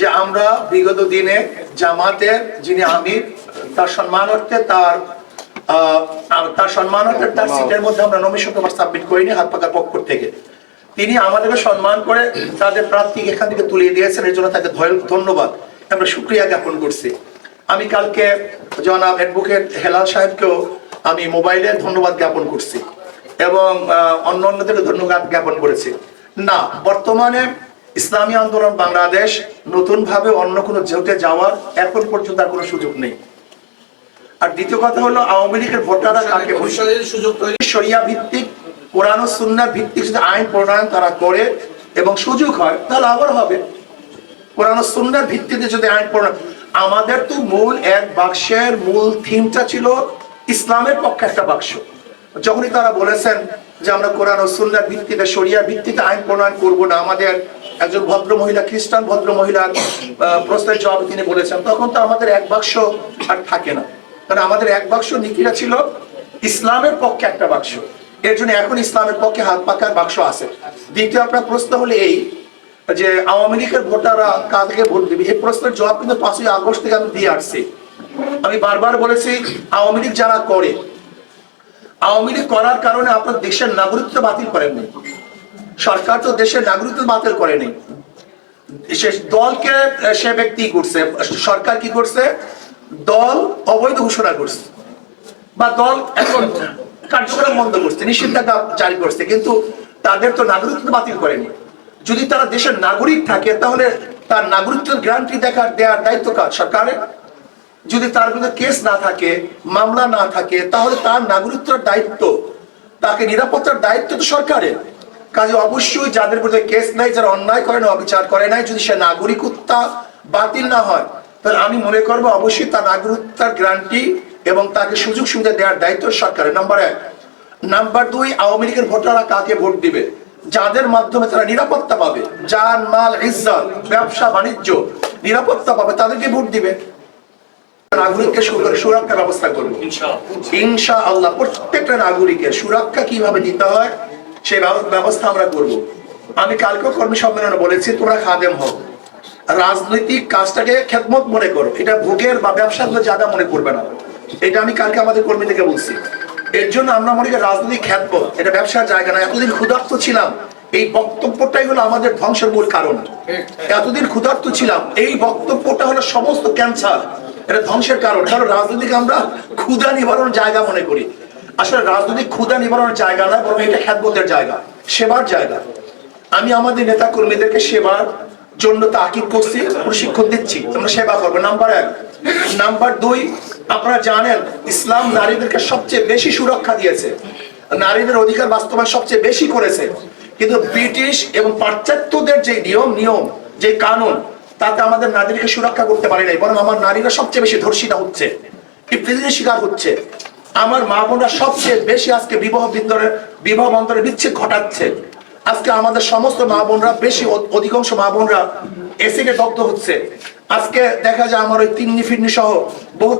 যে আমরা বিগত দিনে জামাতের যিনি আমির তার সম্মানার্থে তার সিটের মধ্যে আমরা নমিনেশন পেপার সাবমিট করিনি হাত পাকার পক্ষ থেকে। তিনি আমাদেরকে সম্মান করে তাদের প্রার্থী এখান থেকে তুলিয়ে দিয়েছেন, এর জন্য তাকে ধন্যবাদ, আমরা শুকরিয়া জ্ঞাপন করছি। আমি কালকে জনাব অ্যাডভোকেট হেলাল সাহেবকেও আমি মোবাইলে ধন্যবাদ জ্ঞাপন করছি এবং অন্যদেরকে ধন্যবাদ জ্ঞাপন করেছি। না, বর্তমানে ইসলামী আন্দোলন বাংলাদেশ নতুন ভাবে অন্য কোনো জোটে যাওয়ার এখন পর্যন্ত আর কোনো সুযোগ নেই। আর দ্বিতীয় কথা হলো আওয়ামী লীগের ভোটাররা কাকে সুযোগ তৈরি, শরিয়া ভিত্তিক কোরআন ও সুন্নাহ ভিত্তিক যদি আইন প্রণয়ন তারা করে এবং সুযোগ হয় তাহলে আবার হবে। কোরআন ও সুন্নাহর ভিত্তিতে যদি আইন প্রণয়ন, আমাদের তো মূল এক বাক্সের মূল থিমটা ছিল ইসলামের পক্ষে একটা বাক্স। যখনই তারা বলেছেন যে আমরা কোরআন ও সুন্নাহর ভিত্তিতে শরিয়া ভিত্তিতে আইন প্রণয়ন করব না, আমাদের একজন ভদ্র মহিলা, খ্রিস্টান ভদ্র মহিলার প্রশ্নের জবাবে তিনি বলেছেন, তখন তো আমাদের এক বাক্স আর থাকে না। কারণ আমাদের এক বাক্স নীতিটা ছিল ইসলামের পক্ষে একটা বাক্স, এর জন্য এখন ইসলামের পক্ষে হাত পাকার বাক্স আছে। দ্বিতীয় আপনার প্রশ্ন হলো এই যে আওয়ামী লীগের ভোটাররা কাকে ভোট দিবে, এই প্রশ্নের জবাব কিন্তু 5ই আগস্ট থেকে আমি দিয়ে আসছি। আমি বারবার বলেছি আওয়ামী লীগ যারা করে, আওয়ামী লীগ করার কারণে আপনার দেশের নাগরিকত্ব বাতিল করেননি, সরকার তো দেশের নাগরিকত্ব বাতিল করেনি, দলকে সে ব্যক্তি করছে, সরকার কি করছে, দল অবৈধ ঘোষণা করছে বা দল এখন কার্যক্রম বন্ধ করছে, নিষেধাজ্ঞা জারি করছে, কিন্তু তাদের তো নাগরিকত্ব বাতিল করেনি। যদি তারা দেশের নাগরিক থাকে তাহলে তার নাগরিকত্বের গ্যারান্টি দেওয়ার দায়িত্ব কার, সরকারের। যদি তার বিরুদ্ধে কেস না থাকে, মামলা না থাকে, তাহলে তার নাগরিকত্বের দায়িত্ব, তাকে নিরাপত্তার দায়িত্ব তো সরকারের। কাজে অবশ্যই যাদের বিরুদ্ধে কেস নাই, যারা অন্যায় করে না, অবিচার করে নাই, যদি সে নাগরিকত্ব বাতিল না হয় তাহলে আমি মনে করবো অবশ্যই তার নাগরিকতার গ্যারান্টি এবং তাকে সুযোগ সুবিধা দেওয়ার দায়িত্ব সরকারের। নাম্বার 1। নাম্বার 2, আওয়ামী লীগের ভোটাররা কাকে ভোট দিবে, যাদের মাধ্যমে তারা নিরাপত্তা পাবে, জান মাল ইজ্জত ব্যবসা বাণিজ্য নিরাপত্তা পাবে, তাদেরকে ভোট দিবে। নাগরিককে সুরক্ষার ব্যবস্থা করবো ইনশাআল্লাহ। প্রত্যেকটা নাগরিকের সুরক্ষা কিভাবে দিতে হয় সেই ব্যবস্থা আমরা করব। আমি কালকেও কর্মী সম্মেলনে বলেছি, তোমরা খাদেম হও, রাজনৈতিক কাজটাকে খেদমত মনে করো, এটা ভোগের বা ব্যবসার জায়গা মনে করবে না। এটা আমি কালকে আমাদের কর্মীদেরকে বলছি। এর জন্য আমরা মনে করি রাজনৈতিক খেদমত, এটা ব্যবসার জায়গা না। এতদিন ক্ষুধার্ত ছিলাম, এই বক্তব্যটাই হলো আমাদের ধ্বংসের মূল কারণ। এতদিন ক্ষুধার্ত ছিলাম, এই বক্তব্যটা হলো সমস্ত ক্যান্সার, এটা ধ্বংসের কারণ। কারণ রাজনৈতিক আমরা ক্ষুধা নিবারণের জায়গা মনে করি, আসলে রাজনৈতিক ক্ষুধা নিবারণের জায়গা নয়, বরং এটা খেদমতের জায়গা, সেবার জায়গা। আমি আমাদের নেতা কর্মীদেরকে সেবার জন্য তাকিদ করছি, প্রশিক্ষণ দিচ্ছি, তোমরা সেবা করবে। নাম্বার 1। নাম্বার 2, আপনারা জানেন ইসলাম নারীদেরকে সবচেয়ে বেশি সুরক্ষা দিয়েছে, নারীদের অধিকার বাস্তবায়ন সবচেয়ে বেশি করেছে, কিন্তু ব্রিটিশ এবং পাশ্চাত্যদের যে নিয়ম যে কানুন, তাতে আমাদের নারীদেরকে সুরক্ষা করতে পারে নাই, বরং আমার নারীরা সবচেয়ে বেশি ধর্ষিতা হচ্ছে, ইফতিজির শিকার হচ্ছে। আমার মা বোনরা সবচেয়ে বেশি আজকে বিবাহ বন্ধনের বিচ্ছেদ ঘটাচ্ছে। আজকে আমাদের সমস্ত মা বোনরা অধিকাংশ মা বোনরা এসিডে দগ্ধ হচ্ছে। আজকে দেখা যায় আমার ওই তিন্নি ফিন্নি সহ বহু